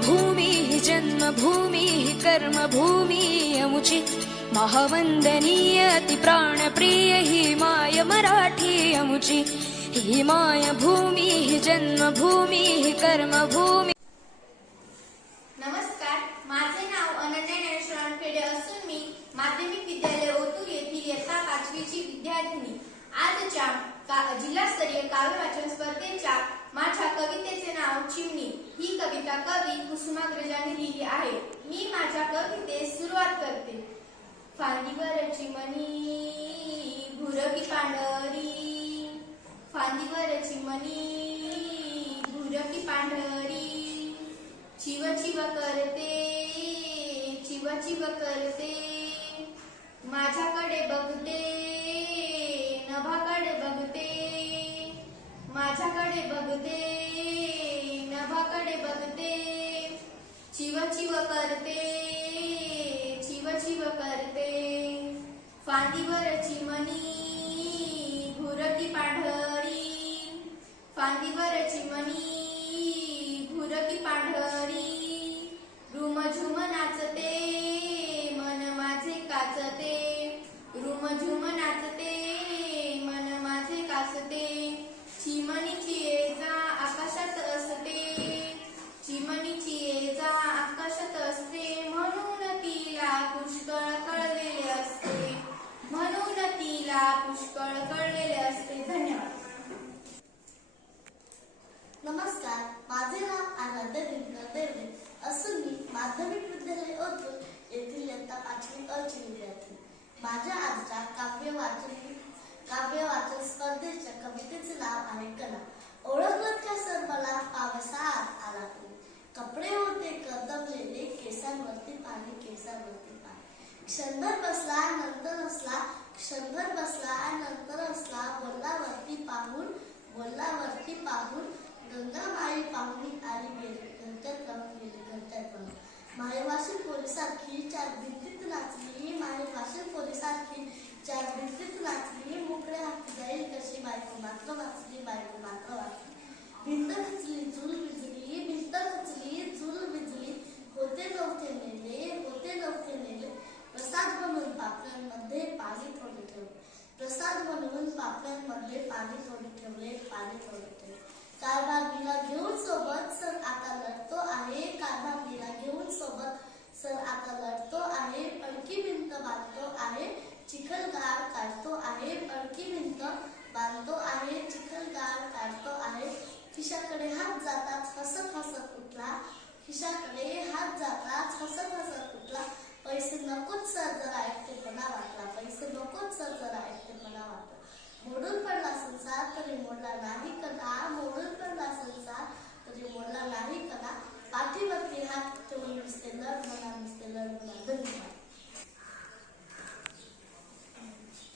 भूमिः जन्मभूमिः कर्मभूमि अमुची महावंदनीय अति प्राणप्रिय ही माय मराठी अमुची ही माय भूमिः जन्मभूमिः कर्मभूमि. नमस्कार, माझे नाव अनन्या ज्ञानेश्वर खेडे असून मी माध्यमिक विद्यालय ओतूर येथील इयत्ता 5वी ची विद्यार्थिनी. आजच्या जिल्हास्तरीय काव्य वाचन स्पर्धेच्या माझ्या कवितेचे नाव चिमणी. ही कविता कवी कुसुमाग्रजांनी लिहिली आहे. मी माझ्या कवितेस सुरुवात करते. फांदीवर चिमणी भुरकी पांढरी, फांदीवर चिमणी भुरकी पांढरी, चिव चिव करते, चिव चिव करते, माझ्याकडे बघते, नभाकडे बघते, माझ्याकडे बघते, नभाकडे बघते, चिव चिव करते, चिव चिव करते. फांदीवर चिमणी भुरकी पांढरी, फांदीवर चिमणी भुरकी पांढरी, रुमझुम नाचते मन माझे काचते, रुमझुम नाचते मन माझे काचते. चिमणीची ये जा आकाशात असते, चिमणीची ये जा आकाशात असते, म्हणून तिला पुष्कळ कळलेले असते, म्हणून तिला पुष्कळ कळलेले असते. धन्यवाद. नमस्कार, माझे नाव आराध्य दिनकर देवरे असून मी माध्यमिक विद्यालय ओतूर येथील इयत्ता 5वी अ ची विद्यार्थी. माझ्या आजच्या काव्य वाचन स्पर्धेच्या कवितेचे नाव आहे कला. ओळखत का सर मला पावसात आला तू, कपडे होते कर्दमलेले, केसांवरती पाणी, केसांवरती पाणी. क्षणभर बसला नंतर असला, क्षणभर बसला नंतर असला, बोलल्यावरती पाहून, बोलल्यावरती पाहून, गंगामाई पाहुणी आली गेली, घरट्यात राहून गेली, घरट्यात राहून. माहेवाशील पोरीसारखी चार भिंतीत नाचली, माहेवाशील पोरीसारखी चार भिंतीत नाचली, मोकळ्या हाती जाईल कशी बायको मात्र वाचली, बायको मात्र वाचली. भिंत खचली झुल विजली, भिंत खचली झुल विजली, होते नव्हते नेले, होते नव्हते नेले, प्रसाद बनवून पापण्यांमध्ये पाणी थोडे ठेवले, प्रसाद बनवून पापण्यांमध्ये पाणी थोडे ठेवले, पाणी थोडे ठेवले. कारभागीला घेऊन सोबत सर आता लढतो आहे, कारभागीला घेऊन सोबत सर आता लढतो आहे, पडकी भिंत बांधतो आहे, चिखलगाळ काढतो आहे, पडकी भिंत बांधतो आहे, चिखलगाळ काढतो आहे. खिशाकडे हात जाताच हसत हसत उठला, खिशाकडे हात जाताच हसत हसत उठला, पैसे नकोच सर जरा एकटेपणा वाटला, पैसे नकोच सर जरा एकटेपणा वाटला. मोडून पडला संसार तरी मोडला नाही कला, मोडून पडला संसार तरी मोडला नाही कला, पाठीवरती हात ठेवून नुसते लढ म्हणा, नुसते लढ म्हणा. धन्यवाद.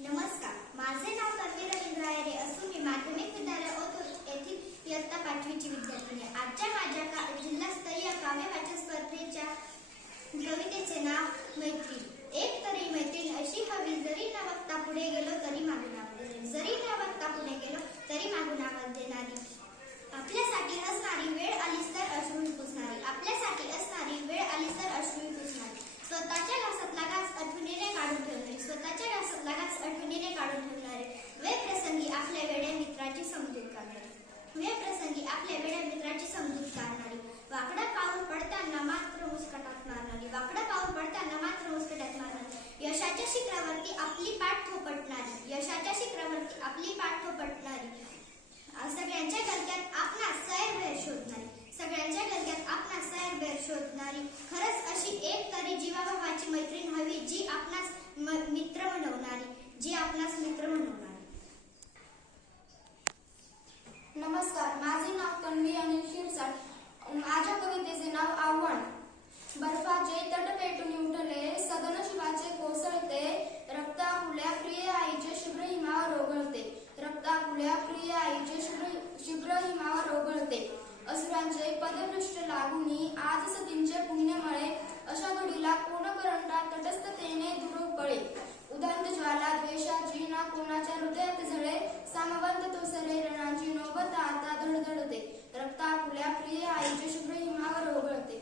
नमस्कार, माझे नाव तन्वी रवींद्र रायरे असून मी माध्यमिक विद्यालय ओतूर येथील इयत्ता 5वी ची विद्यार्थिनी. आजच्या माझ्या जिल्हास्तरीय काव्य वाचन स्पर्धेच्या कवितेचे नाव मैत्री. एक तरी मैत्रीण अशी हवी, जरी न बघता पुढे गेलो तरी मागून आवाज देणारी, जरी न बघता पुढे गेलो तरी मागून आवाज देणारी, आपल्यासाठी असणारी वेळ आलीच तर अश्रू पुसणारी, आपल्यासाठी असणारी वेळ आलीच तर अश्रू पुसणारी, स्वतःच्या घासातला घास आठवणीने काढून ठेवणारी, स्वतःच्या घासातला घास आठवणीने काढून ठेवणारे, वेळप्रसंगी आपल्या वेड्या मित्राची समजूत काढणारी, वेळप्रसंगी आपल्या वेड्या मित्राची समजूत काढणारी, वाकडा पाऊल पडताना मात्र मुस्कटात मारणारी, वाकडा पाऊल पडताना मात्र मुस्कटात मारणारी, यशाच्या शिखरावरती आपली पाठ थोपटणारी, यशाच्या शिखरावरती आपली पाठ थोपटणारी, सगळ्यांच्या गलक्यात आपणास सैरभैर शोधणारी, सगळ्यांच्या गलक्यात आपणास सैरभैर शोधणारी. खरंच अशी एक तरी जीवाभावाची मैत्रीण हवी, जी आपणास मित्र म्हणवणारी, जी आपणास मित्र म्हणवणारी. नमस्कार, माझे नाव तन्वी अनिल शिरसाट. माझ्या कवितेचे नाव आव्हान. बर्फाचे तट पेटून उठले, सदन शिवाचे कोसळते, रक्ताकुल्या प्रिय आईचे शुभ्र हिमावर ओघळते, रक्ताकुल्या प्रिय आईचे शुभ्र हिमावर ओघळते, असुरांचे पदभ्रष्ट लागुनी आज सतींचे पुण्यमळे, अशा घडीला कोण करंटा तटस्थतेने दूर पळे, उदांत ज्वाला द्वेषाची ना कोणाच्या हृदयात झळे, सामवंत तोसरे रणाची नौबत आता धडधडते, रक्ताकुल्या प्रिय आईचे शुभ्र हिमावर ओघळते.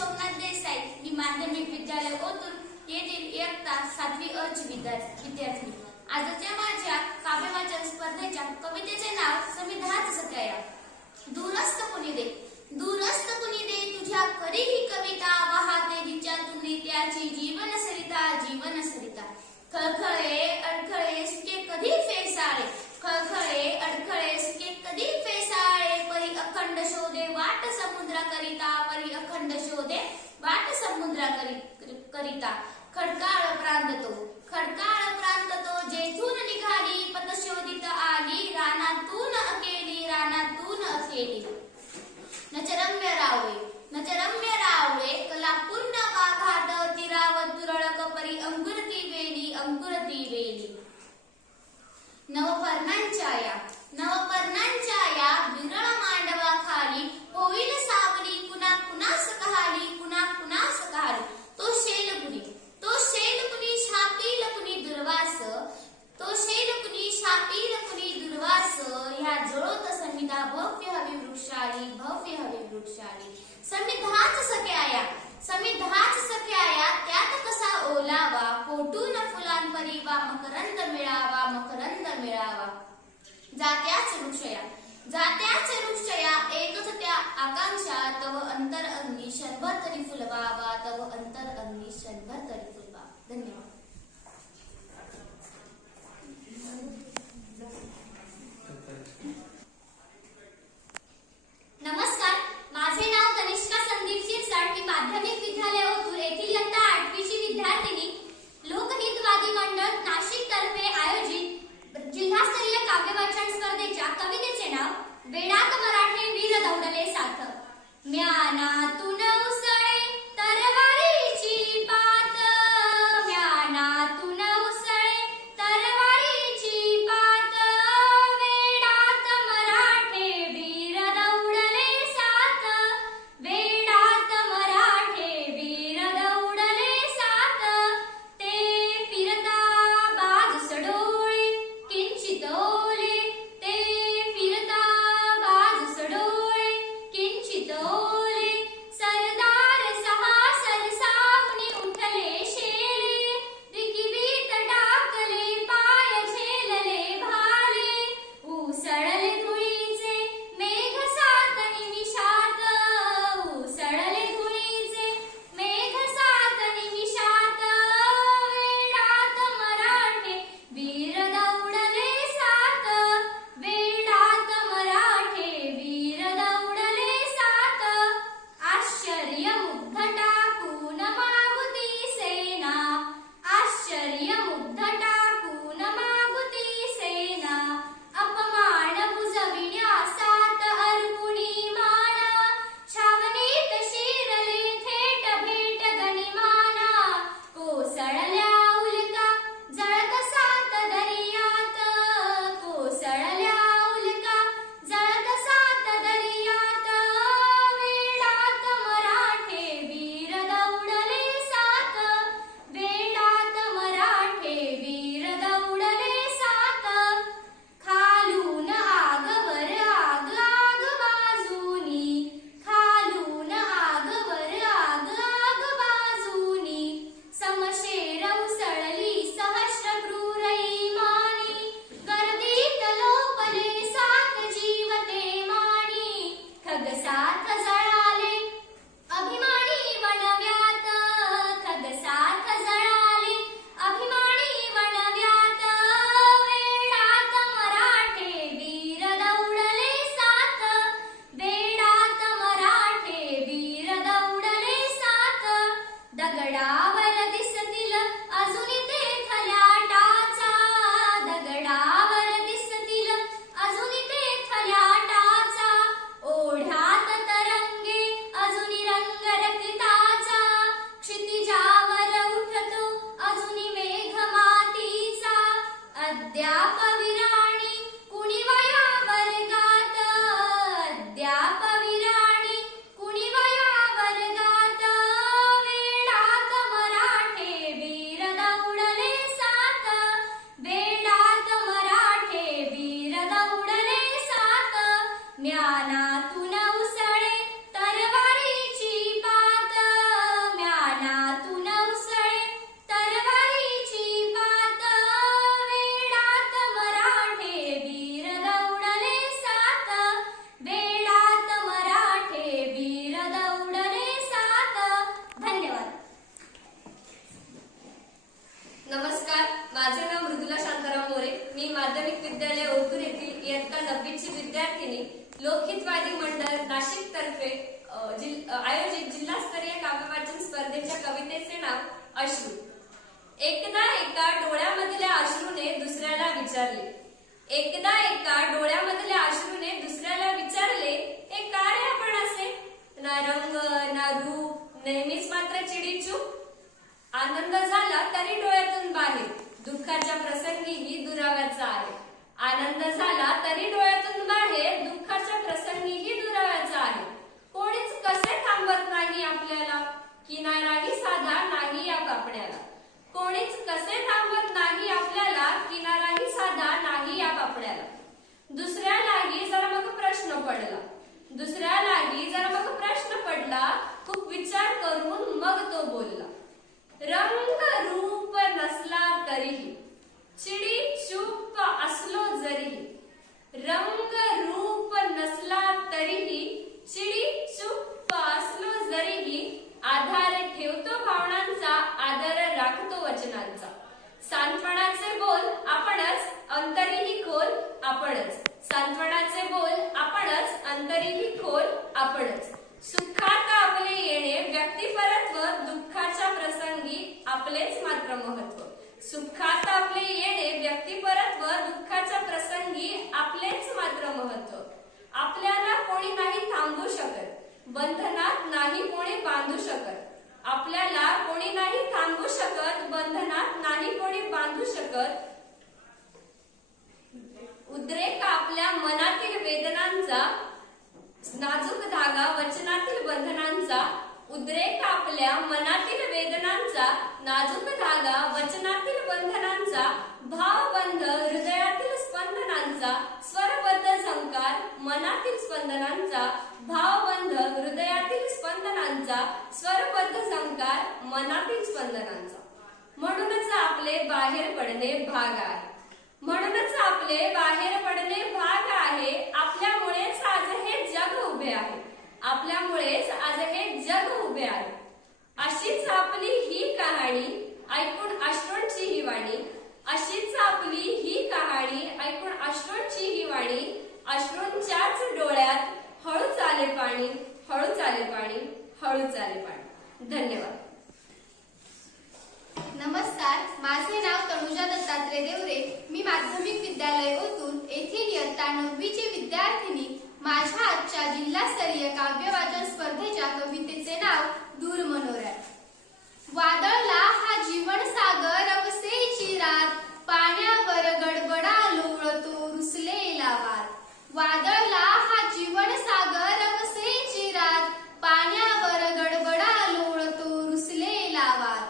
सोमनाथ देसाई, मी माध्यमिक विद्यालय ओतूर येथील इयत्ता 7वी अ ची विद्यार्थिनी. आजच्या माझ्या काव्य वाचन स्पर्धेच्या कवितेचे नाव समिधाच सख्या. दूरस्थ कुणी दे, दूरस्थ कुणी दे तुझ्या करी ही कविता, वाहते जिच्यातून त्याची जीवन सरिता, जीवन सरिता. खळखळे अडखळे सुके कधी फेसाळे, खळखळे अडखळे सुके कधी फेसाळे, परी अखंड शोधे वाट समुद्रा करिता, परी अखंड शोधे वाट समुद्रा करिता. खडकाळ प्रांत तो, खडकाळ प्रांत तो, जेथून निघाली पतशोधित आली, रानातून अकेली, रानातून अकेली. नचरम्य रावळे, नचरम्य रावळे कलापूर्ण वाघाट, तीराव तुरळक परी अंकुरती वेली, अंकुरती वेली. नवपर्णांच्या या, नवपर्णांच्या या विरळ मांडवा खाली, होईल सावली कुणा कुणास कहाली, कुणा कुणास कहाली. तो शेल कुणी, तो शेल कुणी शापील कुणी दुर्वास, तो शेल कुणी शापील कुणी दुर्वास. ह्या जळोत समिधा भव्य हवी वृक्षाली, भव्य हवी वृक्षाली. समिधाच सख्याया, समिधाच सख्याया, त्यात कसा ओलावा, कोटून फुलांपरी वा मकरंद मिळावा, मकरंद मिळावा. जात्याच वृक्षया, जात्याच वृक्षया, एकच त्या आकांक्षा, तव अंतर अग्नी क्षणभर तरी फुलवावा, तव अंतर अग्नी क्षणभर तरी फुलवा. धन्यवाद. नमस्कार, माझे नाव तनिष्का संदीप शिरसाट, मी माध्यमिक विद्यालय ओतूर येथील इयत्ता 8वी ची विद्यार्थिनी. लोकहितवादी मंडळ नाशिक तर्फे आयोजित जिल्हास्तरीय काव्य वाचन स्पर्धेच्या कवितेचे नाव बेडाक मराठे वीर दौडले साथ. म्यानातून उसळे तरवारीची पात, तर्फे आयोजित जिल्हास्तरीय काव्यवाचन स्पर्धेच्या कवितेचे नाव अश्रू. एकदा एका डोळ्यामधल्या अश्रूने दुसऱ्याला विचारले. एकदा एका डोळ्यामधल्या अश्रूने दुसऱ्याला विचारले, हे काय आपण असे? ना रंग ना रूप, नेहमीच मात्र चिडीचूप. आनंद झाला तरी डोळ्यातून बाहेर, दुःखाच्या प्रसंगीही दुराव्याचा आहे. आनंद झाला तरी डोळ्यातून बाहेर, दुःखाच्या प्रसंगीही दुराव्याचा आहे. कोणीच कसे थांबत नाही आपल्याला, किनाराही साधा नाही या कापण्याला. कोणीच कसे थांबत नाही आपल्याला, किनाराही साधा नाही या कापण्याला. दुसऱ्यालाही जरा मग प्रश्न पडला, खूप विचार करून मग तो बोलला. रंग रूप नसला तरीही, चिडी चूप असलो जरीही. रंग रूप नसला तरीही, चिडी चूप असलो जरीही. आधार ठेवतो भावनांचा, आदर राखतो वचनांचा. सांत्वनाचे बोल आपणच, अंतरीही खोल आपणच. सांत्वनाचे बोल आपणच, अंतरीही खोल आपणच. सुखात आपले येणे व्यक्तिपरत्व, दुःखाच्या प्रसंगी आपलेच मात्र महत्व. सुखात आपले येणे व्यक्तिपरत्व, दुःखाच्या प्रसंगी आपलेच मात्र महत्व. आपल्याला कोणी नाही थांबू शकत, बंधनात नाही कोणी बांधू शकत. आपल्याला कोणी नाही थांबू शकत, बंधनात नाही कोणी बांधू शकत. उद्रेक आपल्या मनातील वेदनांचा, नाजूक धागा वचनातील बंधनांचा. उद्रेक आपल्या मनातील वेदनांचा, नाजूक धागा वचनातील बंधनांचा. भावबंध हृदयातील स्पंदनांचा, स्वरबद्ध झंकार मनातील स्पंदनांचा. भावबंध हृदयातील स्पंदनांचा, स्वरबद्ध झंकार मनातील स्पंदनांचा. म्हणूनच आपले बाहेर पडणे भाग आहे. म्हणूनच आपले बाहेर पडणे भाग आहे. आपल्यामुळेच आज हे जग उभे आहे. आपल्यामुळेच आज हे जग उभे आहे. अशीच आपली ही कहाणी ऐकून अश्रूंची ही वाणी. अशीच आपली ही कहाणी ऐकून अश्रूंची ही वाणी. अश्रूंच्याच डोळ्यात हळूच आले पाणी, हळूच आले पाणी, हळूच आले पाणी. धन्यवाद. नमस्कार, माझे नाव तनुजा दत्तात्रय देवरे. मी माध्यमिक विद्यालय ओतूर येथील इयत्ता 9वीची विद्यार्थिनी. माझ्या आजच्या जिल्हास्तरीय काव्यवाचन स्पर्धेच्या कवितेचे नाव दूर मनोऱ्यात. वादळला हा जीवन सागर अवसेची रात, पाण्यावर गडबडा लोळतो रुसलेला वाद. वादळला हा जीवन सागर अवसेची रात, पाण्यावर गडबडा लोळतो रुसलेला वाद.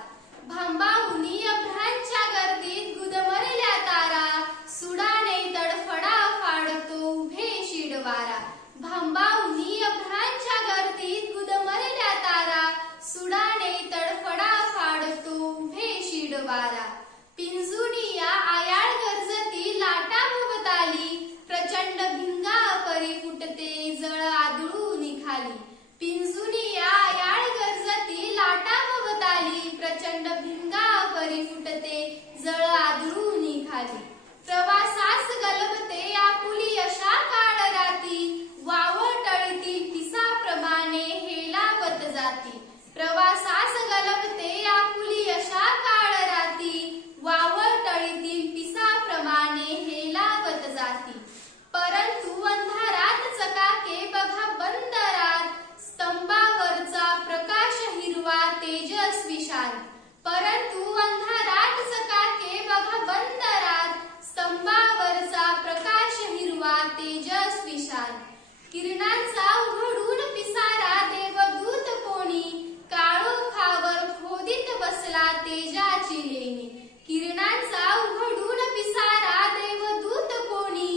भांबाहुनी अभ्रांच्या गर्दीत गुदमरल्या तारा, सुडाने तडफडा फाडतो उभे शिडवारा. भांबाहुनी अभ्रांच्या गर्दीत गुदमरल्या तारा, सुडाने तडफडा फाडतो उभे शिडवारा. पिंजुनिया आयाळ गरजती लाटा भोवताली, प्रचंड भिंगा परी फुटते जळ आदळून खाली. पिंजुनिया आयाळ गरजती लाटा भोवताली, प्रचंड भिंगा परी फुटते जळ आदळून खाली. प्रवासास गलबते आपुली अशा काळ राती, वावटळीतील पिसाप्रमाणे हेलावत जाती. प्रवासास गलबते आपुली अशा काळ राती, वावटळीतील पिसाप्रमाणे हेलावत जाती. परंतु अंधारात चकाके बघा बंदरात, स्तंभावरचा प्रकाश हिरवा तेजस्वी शांत. परंतु अंधारात चकाके बघा बंदरात, स्तंभावरचा प्रकाश हिरवा तेजस्वी शांत. किरणांचा उघडून पिसारा देवदूत कोणी, काळोखावर खोदीत बसला तेजाची लेणी. किरणांचा उघडून पिसारा देवदूत कोणी,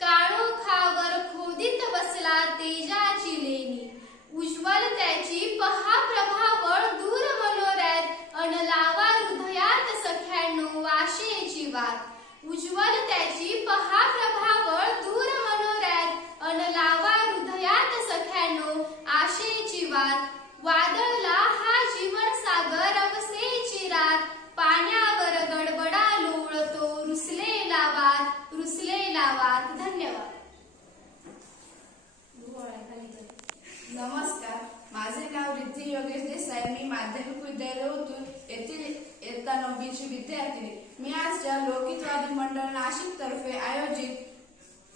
काळोखावर खोदीत बसला तेजाची लेणी. उज्ज्वल त्याची पहा प्रभावळ दूर मनोऱ्यात, अन लावा हृदयात सख्यानो आशेची वात. उज्ज्वल त्याची पहा प्रभावळ दूर मनोऱ्यात, अन लावा हृदयात सख्यानो आशेची वात. वादळला हा जीवन सागर अवसेची रात, पाण्यावर गडबडा लोळतो रुसलेला वाद, रुसलेला वाद. धन्यवाद. नमस्कार, माझे नाव रिद्धी योगेश देसाई. मी माध्यमिक विद्यालय ओतूर येथील इयत्ता 9वीची विद्यार्थिनी. मी आजच्या लोकहितवादी मंडळ नाशिक तर्फे आयोजित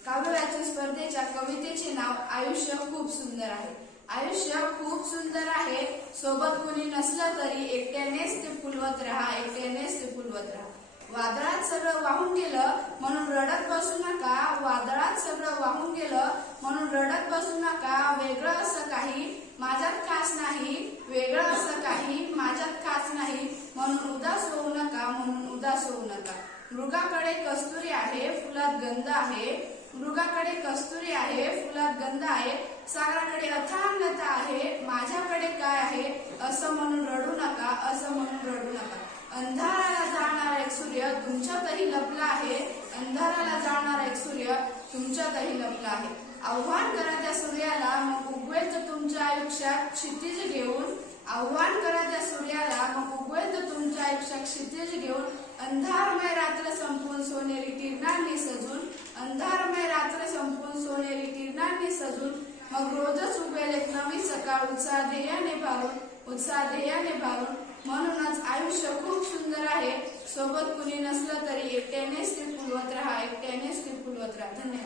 काव्यवाचन स्पर्धेच्या कवितेचे नाव आयुष्य खूप सुंदर आहे. आयुष्य खूप सुंदर आहे, सोबत कुणी नसलं तरी एकट्यानेच ते फुलवत राहा, एकट्यानेच ते फुलवत राहा. वादळात सगळं वाहून गेलं म्हणून रडत बसू नका, वादळात सगळं वाहून गेलं म्हणून रडत बसू नका. वेगळं असं काही माझ्यात खास नाही, वेगळं असं काही माझ्यात खास नाही, म्हणून उदास होऊ नका, म्हणून उदास होऊ नका. मृगाकडे कस्तुरी आहे, फुलात गंध आहे, मृगाकडे कस्तुरी आहे, फुलात गंध आहे. सागराकडे अथांगता आहे, माझ्याकडे काय आहे, असं म्हणून रडू नका, असं म्हणून रडू नका. अंधाराला जाणारा एक सूर्य तुमच्यातही लपला आहे, अंधाराला जाणारा एक सूर्य तुमच्यातही लपला आहे. आव्हान करा त्या सूर्याला, मग उगवेल तर तुमच्या आयुष्यात क्षितिज घेऊन. आव्हान करा त्या सूर्याला, मग उगवेल तर तुमच्या आयुष्यात क्षितिज घेऊन. अंधारमय रात्र संपून सोनेरी किरणांनी सजून, अंधारमय रात्र संपून सोनेरी किरणांनी सजून. मग रोजच उगवेल एक नवी सकाळ उत्साह ध्येयाने भारून, उत्साह ध्येयाने भारून. म्हणूनच आयुष्य खूप सुंदर आहे, सोबत कुणी नसलं तरी एकट्यानेच ते फुलवत राहा, एकट्यानेच ते फुलवत राहा. धन्यवाद.